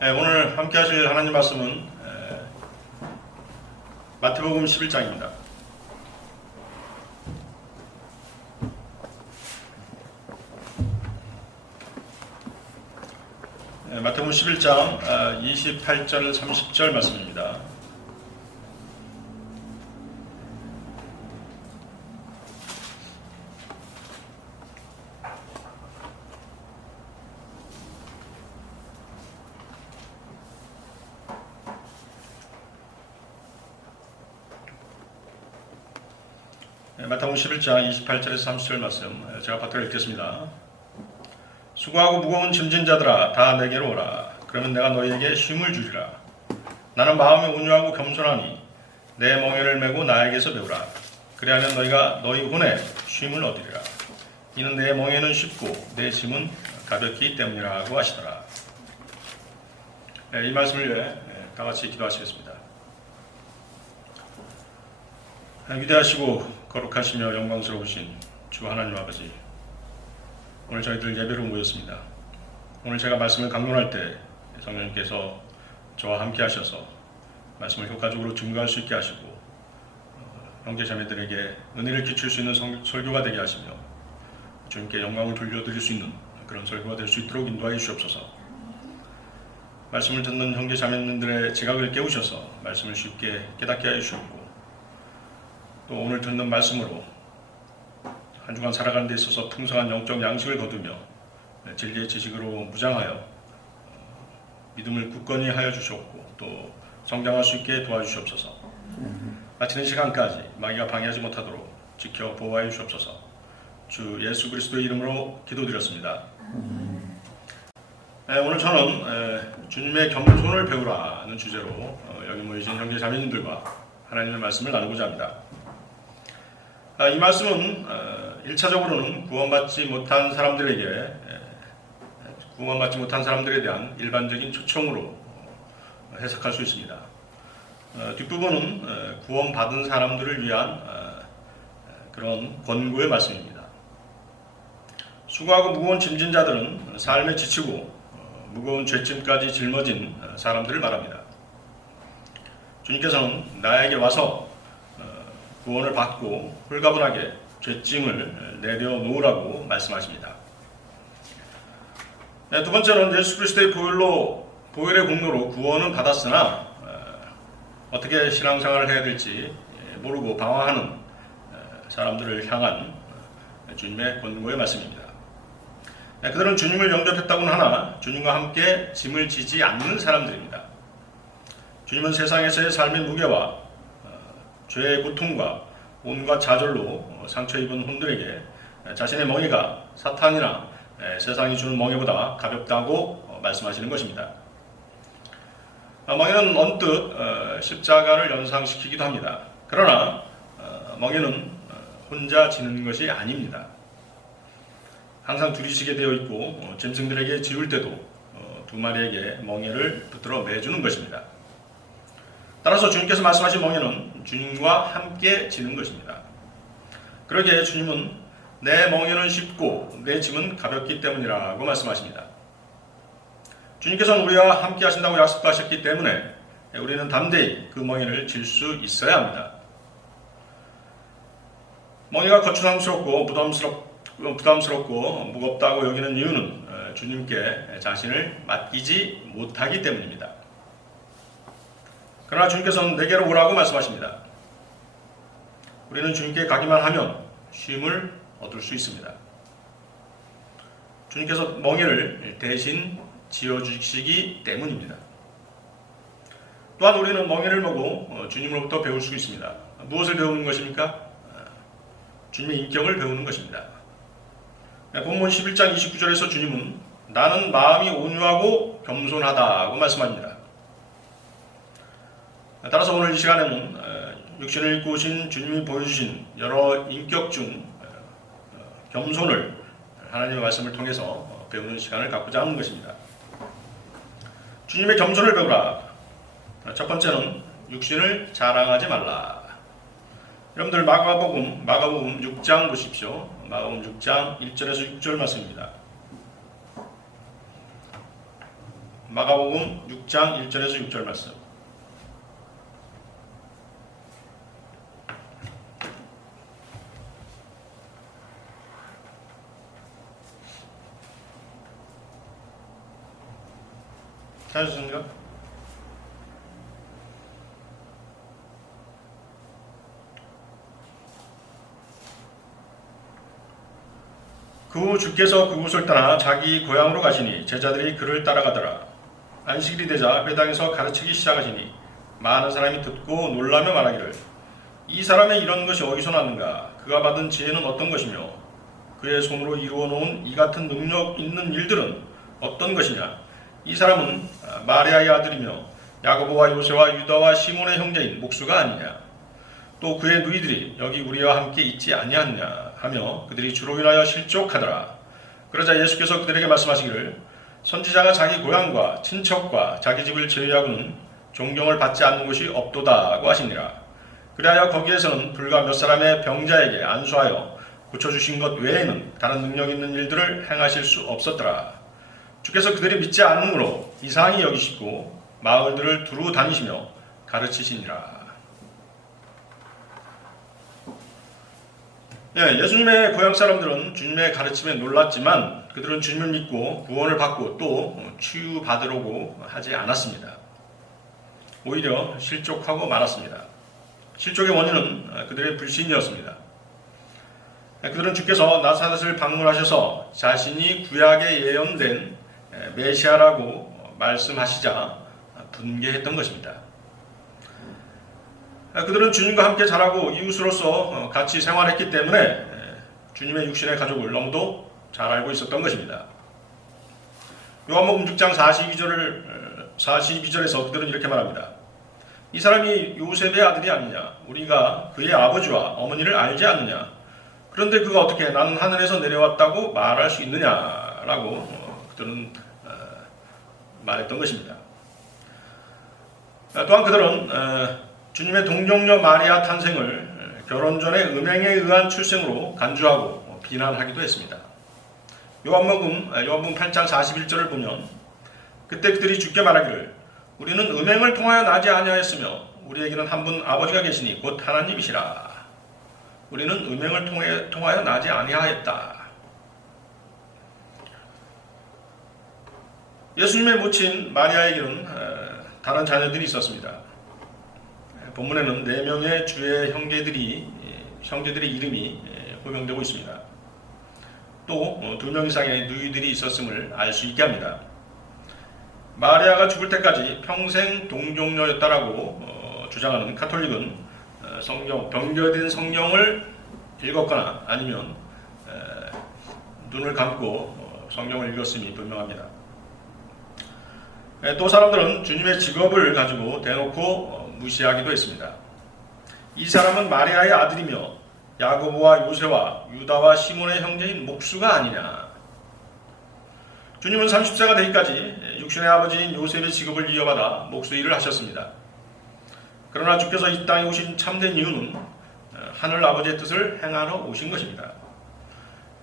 오늘 함께 하실 하나님 말씀은 마태복음 11장입니다. 마태복음 11장 28절 30절 말씀입니다. 마태복음 11장 28절에서 30절 말씀 제가 받들어 읽겠습니다. 수고하고 무거운 짐진 자들아 다 내게로 오라. 그러면 내가 너희에게 쉼을 주리라. 나는 마음이 온유하고 겸손하니 내 멍에를 메고 나에게서 배우라. 그리하면 너희가 너희 혼에 쉼을 얻으리라. 이는 내 멍에는 쉽고 내 짐은 가볍기 때문이라고 하시더라. 이 말씀을 위해 다 같이 기도하시겠습니다. 위대하시고 거룩하시며 영광스러우신 주 하나님 아버지, 오늘 저희들 예배로 모였습니다. 오늘 제가 말씀을 강론할 때 성령님께서 저와 함께 하셔서 말씀을 효과적으로 증거할 수 있게 하시고 형제자매들에게 은혜를 끼칠 수 있는 설교가 되게 하시며 주님께 영광을 돌려드릴 수 있는 그런 설교가 될 수 있도록 인도하여 주옵소서. 말씀을 듣는 형제자매님들의 지각을 깨우셔서 말씀을 쉽게 깨닫게 하여 주옵고, 또 오늘 듣는 말씀으로 한 주간 살아가는 데 있어서 풍성한 영적 양식을 거두며 진리의 지식으로 무장하여 믿음을 굳건히 하여 주시옵고, 또 성장할 수 있게 도와주시옵소서. 마치는 시간까지 마귀가 방해하지 못하도록 지켜 보호하여 주옵소서. 주 예수 그리스도의 이름으로 기도드렸습니다. 오늘 저는 주님의 겸손을 배우라는 주제로 여기 모이신 형제 자매님들과 하나님의 말씀을 나누고자 합니다. 이 말씀은 1차적으로는 구원받지 못한 사람들에 대한 일반적인 초청으로 해석할 수 있습니다. 뒷부분은 구원받은 사람들을 위한 그런 권고의 말씀입니다. 수고하고 무거운 짐진 자들은 삶에 지치고 무거운 죄짐까지 짊어진 사람들을 말합니다. 주님께서는 나에게 와서 구원을 받고 홀가분하게 죄짐을 내려놓으라고 말씀하십니다. 두 번째는 예수 그리스도의 보혈의 공로로 구원은 받았으나 어떻게 신앙생활을 해야 될지 모르고 방황하는 사람들을 향한 주님의 권고의 말씀입니다. 그들은 주님을 영접했다고는 하나 주님과 함께 짐을 지지 않는 사람들입니다. 주님은 세상에서의 삶의 무게와 죄의 고통과 온갖 좌절로 상처 입은 혼들에게 자신의 멍에가 사탄이나 세상이 주는 멍에보다 가볍다고 말씀하시는 것입니다. 멍에는 언뜻 십자가를 연상시키기도 합니다. 그러나 멍에는 혼자 지는 것이 아닙니다. 항상 둘이 지게 되어 있고 짐승들에게 지울 때도 두 마리에게 멍에를 붙들어 매주는 것입니다. 따라서 주님께서 말씀하신 멍에는 주님과 함께 지는 것입니다. 그러기에 주님은 내 멍에는 쉽고 내 짐은 가볍기 때문이라고 말씀하십니다. 주님께서는 우리와 함께 하신다고 약속하셨기 때문에 우리는 담대히 그 멍에를 질 수 있어야 합니다. 멍에가 거추장스럽고 부담스럽고 무겁다고 여기는 이유는 주님께 자신을 맡기지 못하기 때문입니다. 그러나 주님께서는 내게로 오라고 말씀하십니다. 우리는 주님께 가기만 하면 쉼을 얻을 수 있습니다. 주님께서 멍에를 대신 지어주시기 때문입니다. 또한 우리는 멍에를 메고 주님으로부터 배울 수 있습니다. 무엇을 배우는 것입니까? 주님의 인격을 배우는 것입니다. 본문 11장 29절에서 주님은 나는 마음이 온유하고 겸손하다고 말씀합니다. 따라서 오늘 이 시간에는 육신을 입고 오신 주님이 보여주신 여러 인격 중 겸손을 하나님의 말씀을 통해서 배우는 시간을 갖고자 하는 것입니다. 주님의 겸손을 배우라. 첫 번째는 육신을 자랑하지 말라. 여러분들 마가복음 6장 보십시오. 마가복음 6장 1절에서 6절 말씀입니다. 마가복음 6장 1절에서 6절 말씀. 찾으셨습니까? 그 후 주께서 그곳을 떠나 자기 고향으로 가시니 제자들이 그를 따라가더라. 안식일이 되자 회당에서 가르치기 시작하시니 많은 사람이 듣고 놀라며 말하기를 이 사람의 이런 것이 어디서 났는가? 그가 받은 지혜는 어떤 것이며 그의 손으로 이루어 놓은 이 같은 능력 있는 일들은 어떤 것이냐? 이 사람은 마리아의 아들이며 야고보와 요새와 유다와 시몬의 형제인 목수가 아니냐? 또 그의 누이들이 여기 우리와 함께 있지 아니하느냐 하며 그들이 주로 인하여 실족하더라. 그러자 예수께서 그들에게 말씀하시기를 선지자가 자기 고향과 친척과 자기 집을 제외하고는 존경을 받지 않는 곳이 없도다고 하시니라. 그리하여 거기에서는 불과 몇 사람의 병자에게 안수하여 고쳐주신 것 외에는 다른 능력 있는 일들을 행하실 수 없었더라. 주께서 그들이 믿지 않으므로 이상히 여기시고 마을들을 두루 다니시며 가르치시니라. 예수님의 고향 사람들은 주님의 가르침에 놀랐지만 그들은 주님을 믿고 구원을 받고 또 치유받으려고 하지 않았습니다. 오히려 실족하고 말았습니다. 실족의 원인은 그들의 불신이었습니다. 그들은 주께서 나사렛을 방문하셔서 자신이 구약에 예언된 메시아라고 말씀하시자 분개했던 것입니다. 그들은 주님과 함께 자라고 이웃으로서 같이 생활했기 때문에 주님의 육신의 가족을 너무도 잘 알고 있었던 것입니다. 요한복음 6장 42절에서 그들은 이렇게 말합니다. 이 사람이 요셉의 아들이 아니냐? 우리가 그의 아버지와 어머니를 알지 않느냐? 그런데 그가 어떻게 나는 하늘에서 내려왔다고 말할 수 있느냐라고 그들은 말했던 것입니다. 또한 그들은 주님의 동정녀 마리아 탄생을 결혼 전의 음행에 의한 출생으로 간주하고 비난하기도 했습니다. 요한복음 8장 41절을 보면 그때 그들이 주께 말하기를 우리는 음행을 통하여 나지 아니하였으며 우리에게는 한 분 아버지가 계시니 곧 하나님이시라. 우리는 음행을 통하여 나지 아니하였다. 예수님의 모친 마리아에게는 다른 자녀들이 있었습니다. 본문에는 4명의 주의 형제들의 이름이 호명되고 있습니다. 또 2명 이상의 누이들이 있었음을 알 수 있게 합니다. 마리아가 죽을 때까지 평생 동정녀였다라고 주장하는 가톨릭은 변교된 성경을 읽었거나 아니면 눈을 감고 성경을 읽었음이 분명합니다. 또 사람들은 주님의 직업을 가지고 대놓고 무시하기도 했습니다. 이 사람은 마리아의 아들이며 야고보와 요새와 유다와 시몬의 형제인 목수가 아니냐. 주님은 30세가 되기까지 육신의 아버지인 요셉의 직업을 이어받아 목수 일을 하셨습니다. 그러나 주께서 이 땅에 오신 참된 이유는 하늘 아버지의 뜻을 행하러 오신 것입니다.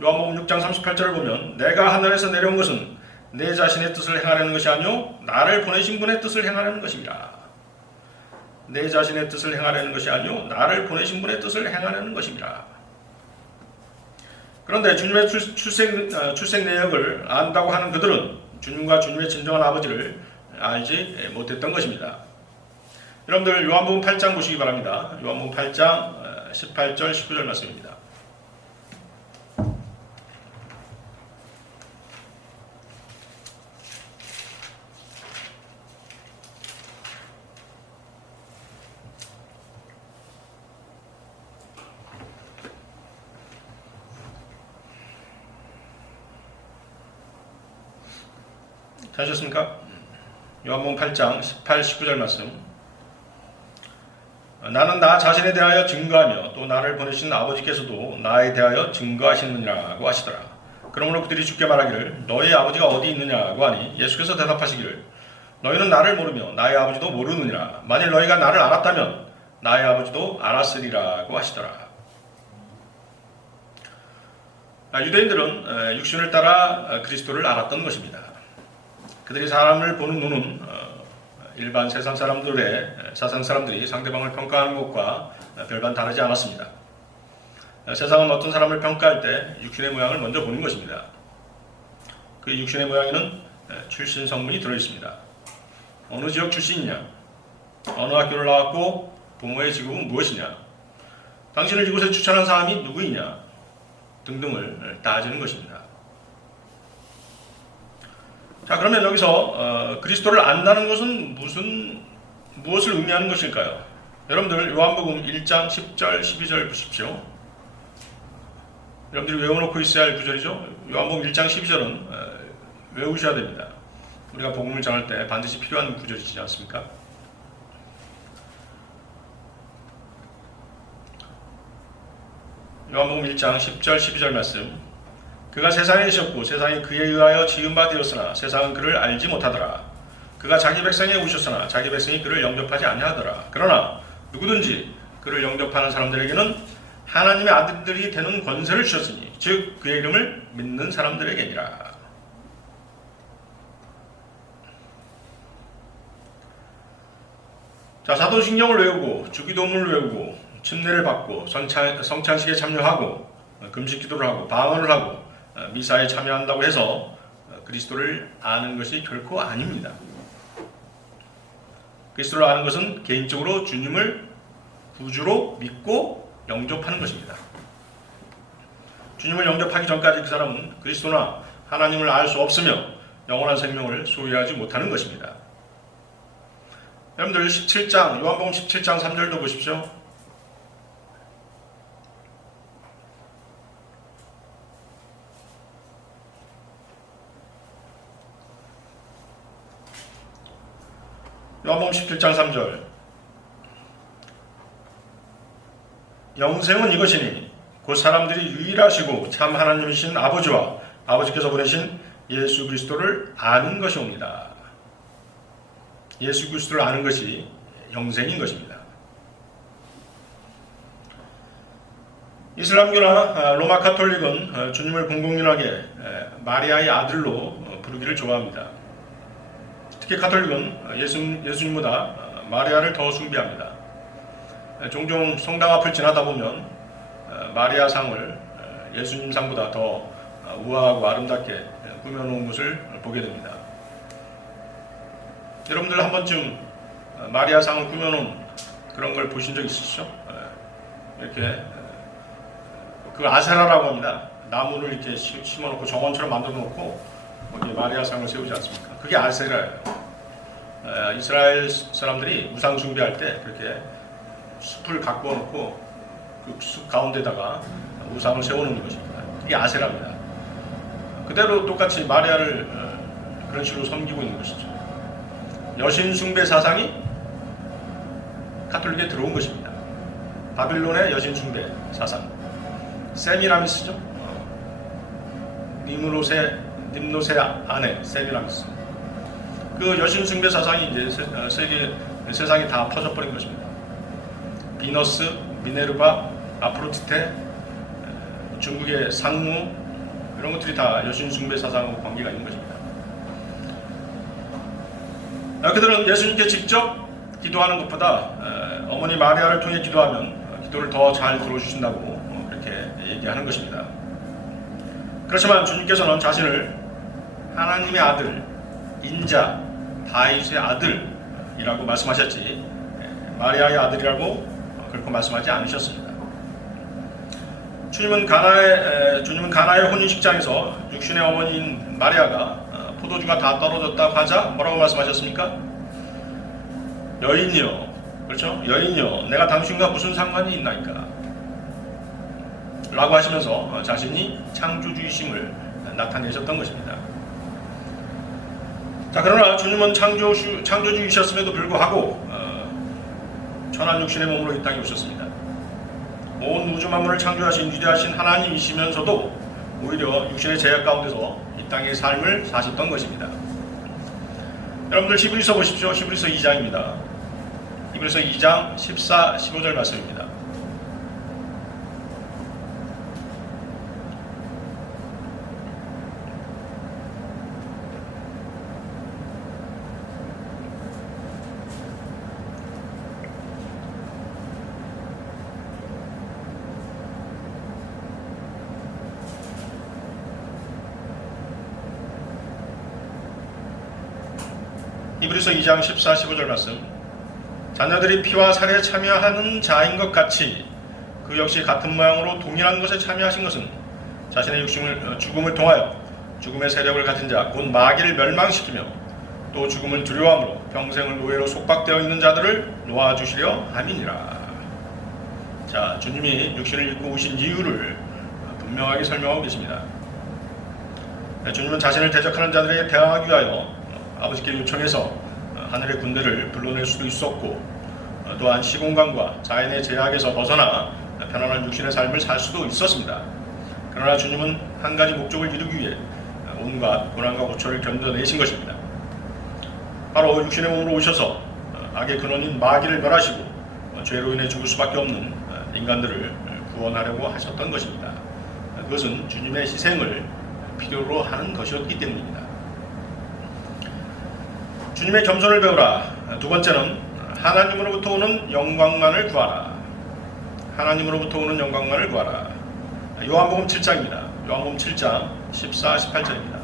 요한복음 6장 38절을 보면 내가 하늘에서 내려온 것은 내 자신의 뜻을 행하려는 것이 아니요 나를 보내신 분의 뜻을 행하려는 것입니다. 내 자신의 뜻을 행하려는 것이 아니요 나를 보내신 분의 뜻을 행하려는 것입니다. 그런데 주님의 출생 내역을 안다고 하는 그들은 주님과 주님의 진정한 아버지를 알지 못했던 것입니다. 여러분들 요한복음 8장 보시기 바랍니다. 요한복음 8장 18절 19절 말씀입니다. 하셨습니까? 요한복음 8장 18, 19절 말씀. 나는 나 자신에 대하여 증거하며 또 나를 보내신 아버지께서도 나에 대하여 증거하시느니라고 하시더라. 그러므로 그들이 주께 말하기를 너희 아버지가 어디 있느냐고 하니 예수께서 대답하시기를 너희는 나를 모르며 나의 아버지도 모르느니라. 만일 너희가 나를 알았다면 나의 아버지도 알았으리라고 하시더라. 유대인들은 육신을 따라 그리스도를 알았던 것입니다. 그들이 사람을 보는 눈은 일반 세상 사람들이 상대방을 평가하는 것과 별반 다르지 않았습니다. 세상은 어떤 사람을 평가할 때 육신의 모양을 먼저 보는 것입니다. 그 육신의 모양에는 출신 성분이 들어있습니다. 어느 지역 출신이냐, 어느 학교를 나왔고 부모의 직업은 무엇이냐, 당신을 이곳에 추천한 사람이 누구이냐 등등을 따지는 것입니다. 자, 그러면 여기서 그리스도를 안다는 것은 무엇을 의미하는 것일까요? 여러분들 요한복음 1장 10절 12절 보십시오. 여러분들이 외워놓고 있어야 할 구절이죠. 요한복음 1장 12절은 외우셔야 됩니다. 우리가 복음을 전할 때 반드시 필요한 구절이지 않습니까? 요한복음 1장 10절 12절 말씀. 그가 세상에 계셨고 세상이 그에 의하여 지은 바 되었으나 세상은 그를 알지 못하더라. 그가 자기 백성에 오셨으나 자기 백성이 그를 영접하지 아니하더라. 그러나 누구든지 그를 영접하는 사람들에게는 하나님의 아들들이 되는 권세를 주셨으니 즉 그의 이름을 믿는 사람들에게니라. 자, 사도신경을 외우고 주기도문을 외우고 침례를 받고 성찬식에 참여하고 금식기도를 하고 방언을 하고 미사에 참여한다고 해서 그리스도를 아는 것이 결코 아닙니다. 그리스도를 아는 것은 개인적으로 주님을 구주로 믿고 영접하는 것입니다. 주님을 영접하기 전까지 그 사람은 그리스도나 하나님을 알 수 없으며 영원한 생명을 소유하지 못하는 것입니다. 여러분들 17장, 요한복음 17장 3절도 보십시오. 요한복음 17장 3절. 영생은 이것이니 곧 사람들이 유일하시고 참 하나님이신 아버지와 아버지께서 보내신 예수 그리스도를 아는 것이옵니다. 예수 그리스도를 아는 것이 영생인 것입니다. 이슬람교나 로마 카톨릭은 주님을 공공연하게 마리아의 아들로 부르기를 좋아합니다. 특히 카톨릭은 예수님보다 마리아를 더 숭배합니다. 종종 성당 앞을 지나다 보면 마리아 상을 예수님 상보다 더 우아하고 아름답게 꾸며놓은 것을 보게 됩니다. 여러분들 한 번쯤 마리아 상을 꾸며놓은 그런 걸 보신 적 있으시죠? 이렇게 그 아세라라고 합니다. 나무를 이렇게 심어놓고 정원처럼 만들어놓고 거기에 마리아 상을 세우지 않습니까? 그게 아세라예요. 이스라엘 사람들이 우상 숭배할 때 그렇게 숲을 가꾸어 놓고 그 숲 가운데다가 우상을 세워놓는 것입니다. 이게 아세라입니다. 그대로 똑같이 마리아를 그런 식으로 섬기고 있는 것이죠. 여신 숭배 사상이 카톨릭에 들어온 것입니다. 바빌론의 여신 숭배 사상. 세미라미스죠. 님노세 아내 세미라미스. 그 여신 숭배 사상이 이제 세상에 다 퍼져버린 것입니다. 비너스, 미네르바, 아프로디테, 중국의 상무 이런 것들이 다 여신 숭배 사상하고 관계가 있는 것입니다. 그들은 예수님께 직접 기도하는 것보다 어머니 마리아를 통해 기도하면 기도를 더 잘 들어주신다고 그렇게 얘기하는 것입니다. 그렇지만 주님께서는 자신을 하나님의 아들, 인자, 다윗의 아들이라고 말씀하셨지 마리아의 아들이라고 그렇게 말씀하지 않으셨습니다. 주님은 가나의 혼인식장에서 육신의 어머니인 마리아가 포도주가 다 떨어졌다고 하자 뭐라고 말씀하셨습니까? 여인이여, 그렇죠? 여인이여, 내가 당신과 무슨 상관이 있나이까? 라고 하시면서 자신이 창조주이심을 나타내셨던 것입니다. 자, 그러나 주님은 창조주이셨음에도 불구하고 천한 육신의 몸으로 이 땅에 오셨습니다. 온 우주 만물을 창조하신 위대하신 하나님이시면서도 오히려 육신의 제약 가운데서 이 땅의 삶을 사셨던 것입니다. 여러분들 히브리서 보십시오. 히브리서 2장입니다. 히브리서 2장 14, 15절 말씀입니다. 히브리서 2장 14, 15절 말씀. 자녀들이 피와 살에 참여하는 자인 것 같이 그 역시 같은 모양으로 동일한 것에 참여하신 것은 자신의 죽음을 통하여 죽음의 세력을 가진 자 곧 마귀를 멸망시키며 또 죽음을 두려워함으로 평생을 노예로 속박되어 있는 자들을 놓아주시려 함이니라. 자, 주님이 육신을 입고 오신 이유를 분명하게 설명하고 계십니다. 주님은 자신을 대적하는 자들에게 대항하기 위하여 아버지께 요청해서 하늘의 군대를 불러낼 수도 있었고 또한 시공간과 자연의 제약에서 벗어나 편안한 육신의 삶을 살 수도 있었습니다. 그러나 주님은 한 가지 목적을 이루기 위해 온갖 고난과 고초를 견뎌내신 것입니다. 바로 육신의 몸으로 오셔서 악의 근원인 마귀를 멸하시고 죄로 인해 죽을 수밖에 없는 인간들을 구원하려고 하셨던 것입니다. 그것은 주님의 희생을 필요로 하는 것이었기 때문입니다. 주님의 겸손을 배우라. 두 번째는 하나님으로부터 오는 영광만을 구하라. 하나님으로부터 오는 영광만을 구하라. 요한복음 7장입니다. 요한복음 7장 14, 18절입니다.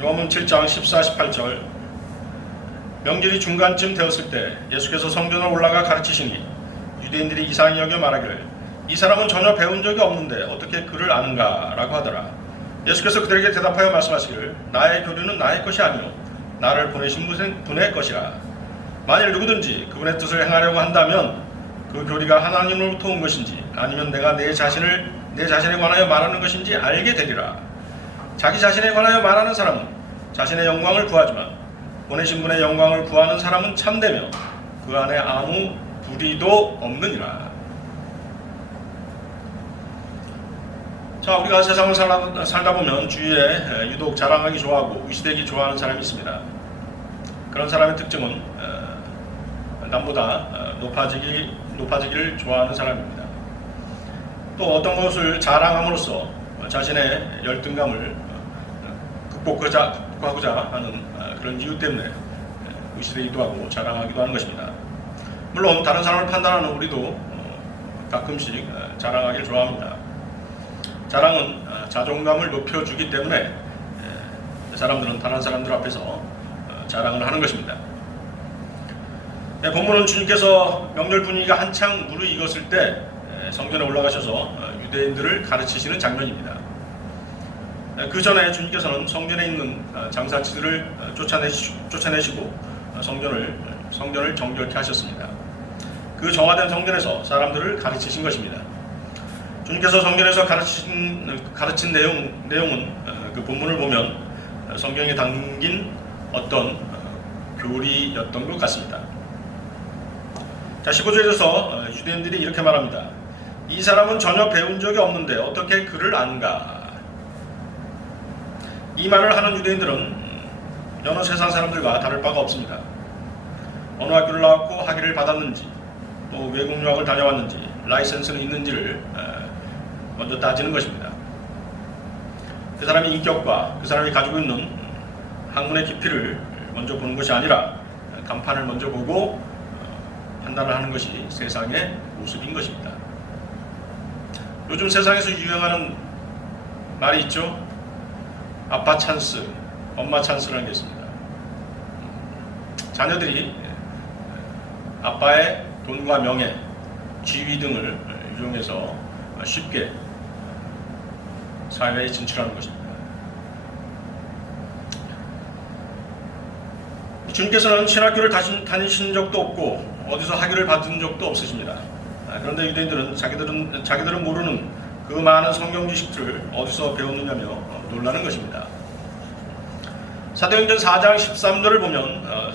요한복음 7장 14, 18절. 명절이 중간쯤 되었을 때 예수께서 성전에 올라가 가르치시니 유대인들이 이상히 여겨 말하기를 이 사람은 전혀 배운 적이 없는데 어떻게 그를 아는가 라고 하더라. 예수께서 그들에게 대답하여 말씀하시기를 나의 교리는 나의 것이 아니요 나를 보내신 분의 것이라. 만일 누구든지 그분의 뜻을 행하려고 한다면 그 교리가 하나님으로부터 온 것인지 아니면 내가 내 자신에 관하여 말하는 것인지 알게 되리라. 자기 자신에 관하여 말하는 사람은 자신의 영광을 구하지만 보내신 분의 영광을 구하는 사람은 참되며 그 안에 아무 불의도 없느니라. 자, 우리가 세상을 살다 보면 주위에 유독 자랑하기 좋아하고 의시되기 좋아하는 사람이 있습니다. 그런 사람의 특징은 남보다 높아지기를 좋아하는 사람입니다. 또 어떤 것을 자랑함으로써 자신의 열등감을 극복하고자 하는 그런 이유 때문에 의시되기도 하고 자랑하기도 하는 것입니다. 물론 다른 사람을 판단하는 우리도 가끔씩 자랑하기를 좋아합니다. 자랑은 자존감을 높여주기 때문에 사람들은 다른 사람들 앞에서 자랑을 하는 것입니다. 본문은 주님께서 명절 분위기가 한창 무르익었을 때 성전에 올라가셔서 유대인들을 가르치시는 장면입니다. 그 전에 주님께서는 성전에 있는 장사치들을 쫓아내시고 성전을 정결케 하셨습니다. 그 정화된 성전에서 사람들을 가르치신 것입니다. 주님께서 성전에서 가르친 내용은 그 본문을 보면 성경에 담긴 어떤 교리였던 것 같습니다. 자, 15절에서 유대인들이 이렇게 말합니다. 이 사람은 전혀 배운 적이 없는데 어떻게 그를 아는가? 이 말을 하는 유대인들은 여느 세상 사람들과 다를 바가 없습니다. 어느 학교를 나왔고 학위를 받았는지 또 외국 유학을 다녀왔는지 라이센스는 있는지를 먼저 따지는 것입니다. 그 사람의 인격과 그 사람이 가지고 있는 학문의 깊이를 먼저 보는 것이 아니라 간판을 먼저 보고 판단을 하는 것이 세상의 모습인 것입니다. 요즘 세상에서 유행하는 말이 있죠. 아빠 찬스, 엄마 찬스라는 게 있습니다. 자녀들이 아빠의 돈과 명예, 지위 등을 이용해서 쉽게 사회에 진출하는 것입니다. 주님께서는 신학교를 다니신 적도 없고 어디서 학위를 받은 적도 없으십니다. 그런데 유대인들은 자기들은 모르는 그 많은 성경 지식들을 어디서 배웠느냐며 놀라는 것입니다. 사도행전 4장 13절을 보면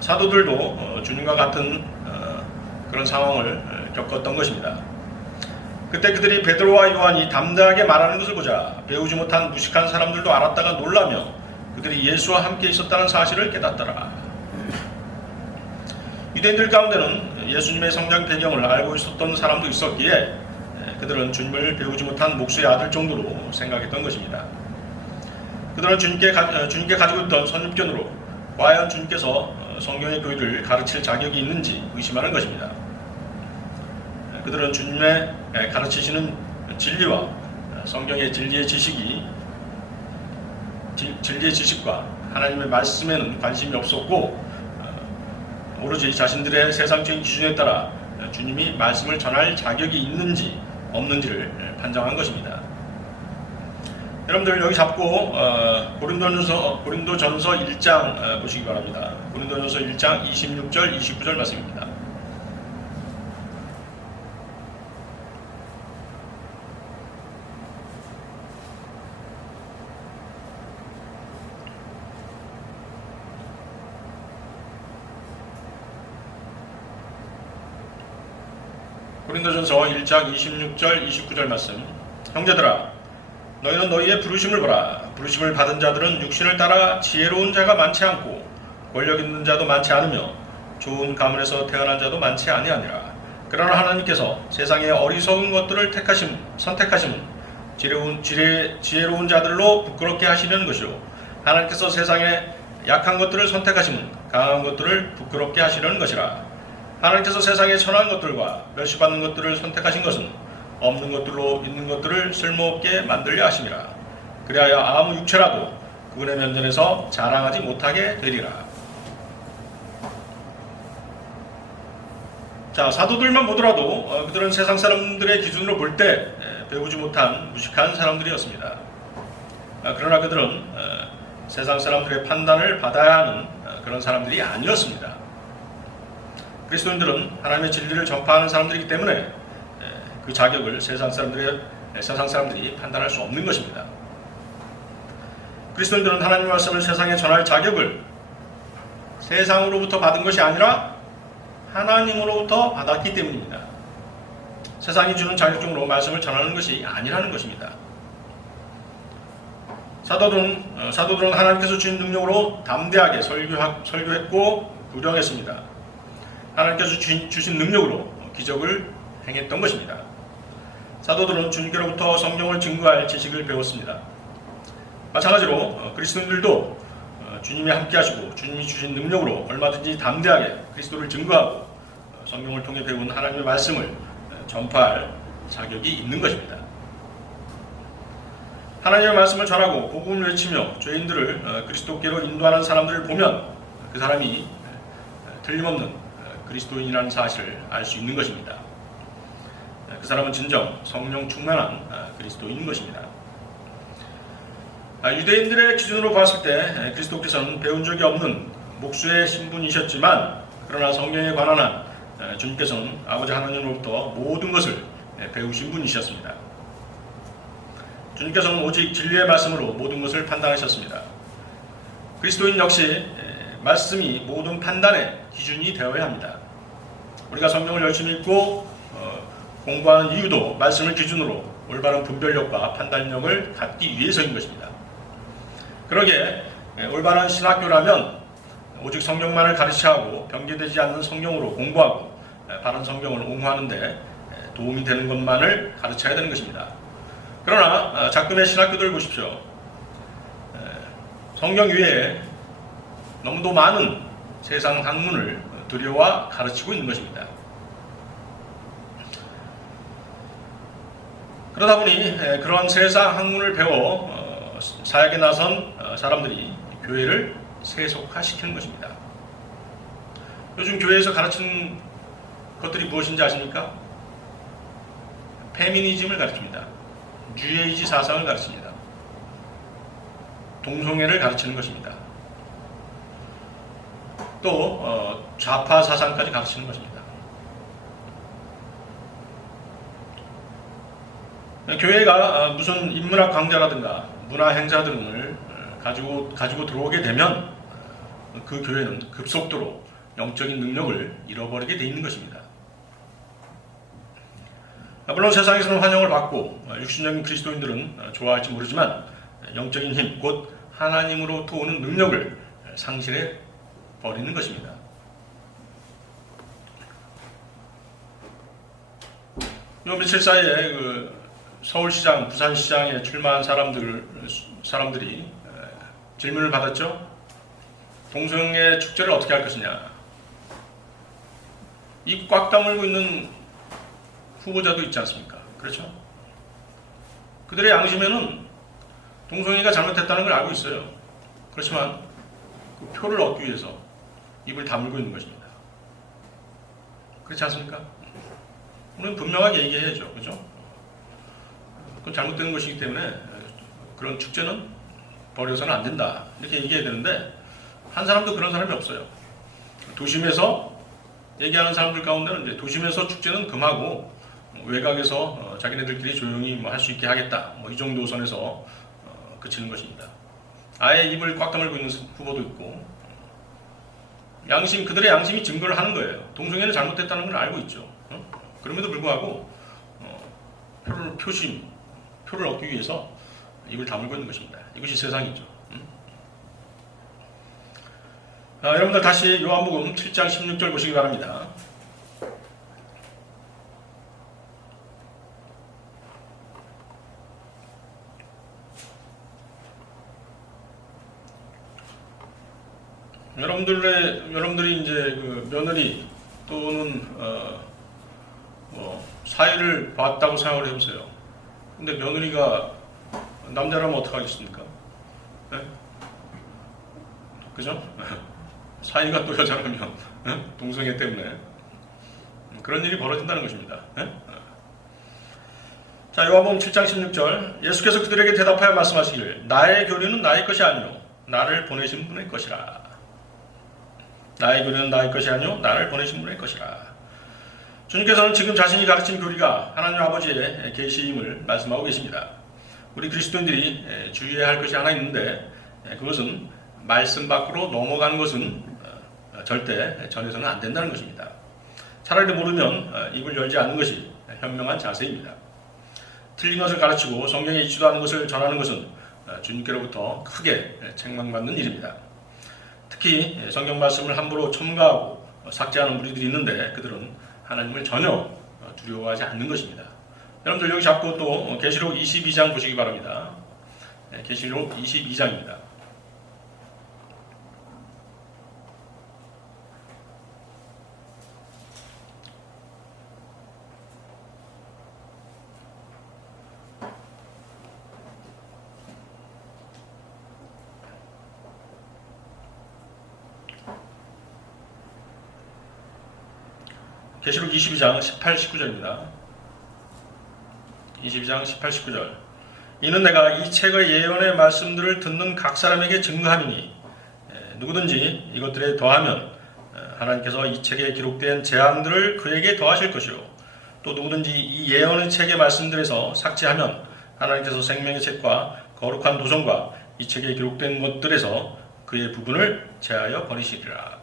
사도들도 주님과 같은 그런 상황을 겪었던 것입니다. 그때 그들이 베드로와 요한이 담대하게 말하는 것을 보자 배우지 못한 무식한 사람들도 알았다가 놀라며 그들이 예수와 함께 있었다는 사실을 깨닫더라. 유대인들 가운데는 예수님의 성장 배경을 알고 있었던 사람도 있었기에 그들은 주님을 배우지 못한 목수의 아들 정도로 생각했던 것입니다. 그들은 주님께 가지고 있던 선입견으로 과연 주님께서 성경의 교리를 가르칠 자격이 있는지 의심하는 것입니다. 그들은 주님의 가르치시는 진리와 성경의 진리의 지식과 하나님의 말씀에는 관심이 없었고 오로지 자신들의 세상적인 기준에 따라 주님이 말씀을 전할 자격이 있는지 없는지를 판정한 것입니다. 여러분들 여기 잡고 고린도전서 1장 보시기 바랍니다. 고린도전서 1장 26절 29절 말씀입니다. 고린도전서 1장 26절 29절 말씀. 형제들아, 너희는 너희의 부르심을 보라. 부르심을 받은 자들은 육신을 따라 지혜로운 자가 많지 않고 권력 있는 자도 많지 않으며 좋은 가문에서 태어난 자도 많지 아니하니라. 그러나 하나님께서 세상의 어리석은 것들을 선택하심은 지혜로운 자들로 부끄럽게 하시려는 것이요, 하나님께서 세상의 약한 것들을 선택하심은 강한 것들을 부끄럽게 하시려는 것이라. 하나님께서 세상에 천한 것들과 멸시받는 것들을 선택하신 것은 없는 것들로 있는 것들을 쓸모없게 만들려 하심이라. 그리하여 아무 육체라도 그분의 면전에서 자랑하지 못하게 되리라. 자, 사도들만 보더라도 그들은 세상 사람들의 기준으로 볼 때 배우지 못한 무식한 사람들이었습니다. 그러나 그들은 세상 사람들의 판단을 받아야 하는 그런 사람들이 아니었습니다. 그리스도인들은 하나님의 진리를 전파하는 사람들이기 때문에 그 자격을 세상 사람들이 판단할 수 없는 것입니다. 그리스도인들은 하나님의 말씀을 세상에 전할 자격을 세상으로부터 받은 것이 아니라 하나님으로부터 받았기 때문입니다. 세상이 주는 자격증으로 말씀을 전하는 것이 아니라는 것입니다. 사도들은 하나님께서 주신 능력으로 담대하게 설교했고 부정했습니다. 하나님께서 주신 능력으로 기적을 행했던 것입니다. 사도들은 주님께로부터 성경을 증거할 지식을 배웠습니다. 마찬가지로 그리스도인들도 주님이 함께하시고 주님이 주신 능력으로 얼마든지 담대하게 그리스도를 증거하고 성경을 통해 배운 하나님의 말씀을 전파할 자격이 있는 것입니다. 하나님의 말씀을 전하고 복음을 외치며 죄인들을 그리스도께로 인도하는 사람들을 보면 그 사람이 틀림없는 그리스도인이라는 사실을 알 수 있는 것입니다. 그 사람은 진정 성령 충만한 그리스도인인 것입니다. 유대인들의 기준으로 봤을 때 그리스도께서는 배운 적이 없는 목수의 신분이셨지만, 그러나 성경에 관한 한 주님께서는 아버지 하나님으로부터 모든 것을 배우신 분이셨습니다. 주님께서는 오직 진리의 말씀으로 모든 것을 판단하셨습니다. 그리스도인 역시 말씀이 모든 판단의 기준이 되어야 합니다. 우리가 성경을 열심히 읽고 공부하는 이유도 말씀을 기준으로 올바른 분별력과 판단력을 갖기 위해서인 것입니다. 그러기에 올바른 신학교라면 오직 성경만을 가르치고 변개되지 않는 성경으로 공부하고 바른 성경을 옹호하는 데 도움이 되는 것만을 가르쳐야 되는 것입니다. 그러나 작금의 신학교들 보십시오. 성경 외에 너무도 많은 세상 학문을 들여와 가르치고 있는 것입니다. 그러다 보니 그런 세상 학문을 배워 사역에 나선 사람들이 교회를 세속화시키는 것입니다. 요즘 교회에서 가르치는 것들이 무엇인지 아십니까? 페미니즘을 가르칩니다. 뉴에이지 사상을 가르칩니다. 동성애를 가르치는 것입니다. 또 좌파 사상까지 가르치는 것입니다. 교회가 무슨 인문학 강좌라든가 문화 행사 등을 가지고 들어오게 되면 그 교회는 급속도로 영적인 능력을 잃어버리게 돼 있는 것입니다. 물론 세상에서는 환영을 받고 육신적인 그리스도인들은 좋아할지 모르지만 영적인 힘, 곧 하나님으로부터 오는 능력을 상실해 버리는 것입니다. 요 며칠 사이에 그 서울시장, 부산시장에 출마한 사람들이 질문을 받았죠. 동성애 축제를 어떻게 할 것이냐. 입 꽉 다물고 있는 후보자도 있지 않습니까? 그렇죠? 그들의 양심에는 동성애가 잘못됐다는 걸 알고 있어요. 그렇지만 그 표를 얻기 위해서 입을 다물고 있는 것입니다. 그렇지 않습니까? 우리는 분명하게 얘기해야죠. 그죠? 그건 잘못된 것이기 때문에 그런 축제는 벌여서는 안 된다. 이렇게 얘기해야 되는데 한 사람도 그런 사람이 없어요. 도심에서 얘기하는 사람들 가운데는 이제 도심에서 축제는 금하고 외곽에서 자기네들끼리 조용히 할 수 있게 하겠다. 이 정도 선에서 그치는 것입니다. 아예 입을 꽉 다물고 있는 후보도 있고 그들의 양심이 증거를 하는 거예요. 동성애는 잘못됐다는 걸 알고 있죠. 그럼에도 불구하고 표를 얻기 위해서 입을 다물고 있는 것입니다. 이것이 세상이죠. 여러분들 다시 요한복음 7장 16절 보시기 바랍니다. 여러분들이 이제 그 며느리 또는 사위를 봤다고 생각을 해보세요. 근데 며느리가 남자라면 어떡하겠습니까? 네? 그죠? 사위가 또 여자라면 동성애 때문에 그런 일이 벌어진다는 것입니다. 네? 자, 요한복음 7장 16절 예수께서 그들에게 대답하여 말씀하시기를 나의 교리는 나의 것이 아니요 나를 보내신 분의 것이라. 나의 교리는 나의 것이 아니요 나를 보내신 분의 것이라. 주님께서는 지금 자신이 가르친 교리가 하나님 아버지의 계시임을 말씀하고 계십니다. 우리 그리스도인들이 주의해야 할 것이 하나 있는데 그것은 말씀 밖으로 넘어가는 것은 절대 전해서는 안 된다는 것입니다. 차라리 모르면 입을 열지 않는 것이 현명한 자세입니다. 틀린 것을 가르치고 성경에 있지도 않은 것을 전하는 것은 주님께로부터 크게 책망받는 일입니다. 특히 성경 말씀을 함부로 첨가하고 삭제하는 무리들이 있는데 그들은 하나님을 전혀 두려워하지 않는 것입니다. 여러분들 여기 잡고 또 계시록 22장 보시기 바랍니다. 계시록 22장입니다. 계시록 22장 18, 19절입니다. 22장 18, 19절 이는 내가 이 책의 예언의 말씀들을 듣는 각 사람에게 증거함이니 누구든지 이것들에 더하면 하나님께서 이 책에 기록된 재앙들을 그에게 더하실 것이요 또 누구든지 이 예언의 책의 말씀들에서 삭제하면 하나님께서 생명의 책과 거룩한 도성과 이 책에 기록된 것들에서 그의 부분을 제하여 버리시리라.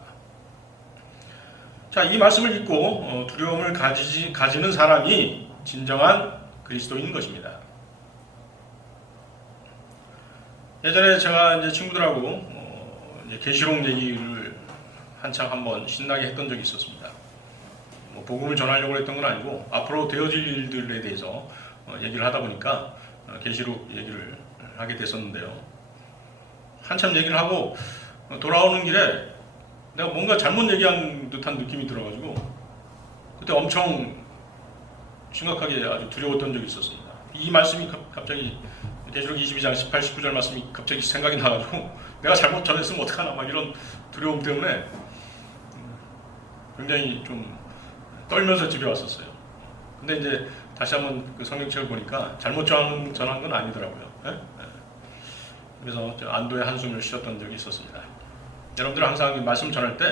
자, 이 말씀을 읽고 두려움을 가지는 사람이 진정한 그리스도인 것입니다. 예전에 제가 이제 친구들하고 계시록 얘기를 한창 한번 신나게 했던 적이 있었습니다. 복음을 전하려고 했던 건 아니고 앞으로 되어질 일들에 대해서 얘기를 하다 보니까 계시록 얘기를 하게 됐었는데요. 한참 얘기를 하고 돌아오는 길에 내가 뭔가 잘못 얘기한 듯한 느낌이 들어가지고 그때 엄청 심각하게 아주 두려웠던 적이 있었습니다. 이 말씀이 갑자기 계시록 22장 18, 19절 말씀이 갑자기 생각이 나가지고 내가 잘못 전했으면 어떡하나 막 이런 두려움 때문에 굉장히 좀 떨면서 집에 왔었어요. 근데 이제 다시 한번 그 성경책을 보니까 잘못 전한 건 아니더라고요. 그래서 안도의 한숨을 쉬었던 적이 있었습니다. 여러분들 항상 말씀 전할 때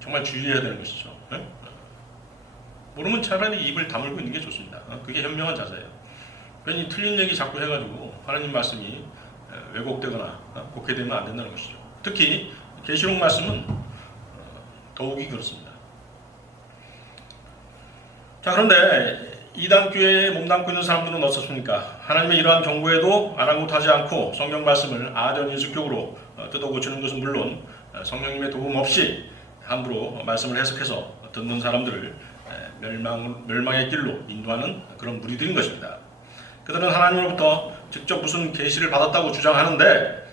정말 주의해야 되는 것이죠. 모르면 차라리 입을 다물고 있는 게 좋습니다. 그게 현명한 자세예요. 괜히 틀린 얘기 자꾸 해가지고 하나님 말씀이 왜곡되거나 곡해되면 안 된다는 것이죠. 특히 계시록 말씀은 더욱이 그렇습니다. 자, 그런데 이단 교회에 몸담고 있는 사람들은 어떻습니까? 하나님의 이러한 경고에도 아랑곳하지 않고 성경 말씀을 아전 인수격으로 뜯어 고치는 것은 물론 성령님의 도움 없이 함부로 말씀을 해석해서 듣는 사람들을 멸망의 길로 인도하는 그런 무리들인 것입니다. 그들은 하나님으로부터 직접 무슨 계시를 받았다고 주장하는데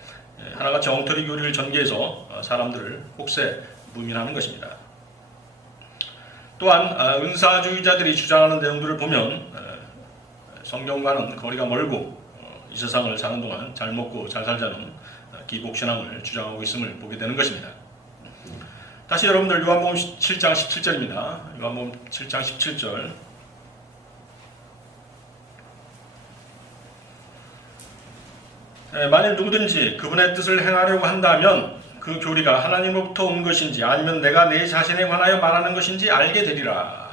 하나같이 엉터리 교리를 전개해서 사람들을 혹세 무민하는 것입니다. 또한 은사주의자들이 주장하는 내용들을 보면 성경과는 거리가 멀고 이 세상을 사는 동안 잘 먹고 잘 살자는 기복신앙을 주장하고 있음을 보게 되는 것입니다. 다시 여러분들 요한복음 7장 17절입니다. 요한복음 7장 17절. 만일 누구든지 그분의 뜻을 행하려고 한다면 그 교리가 하나님으로부터 온 것인지 아니면 내가 내 자신에 관하여 말하는 것인지 알게 되리라.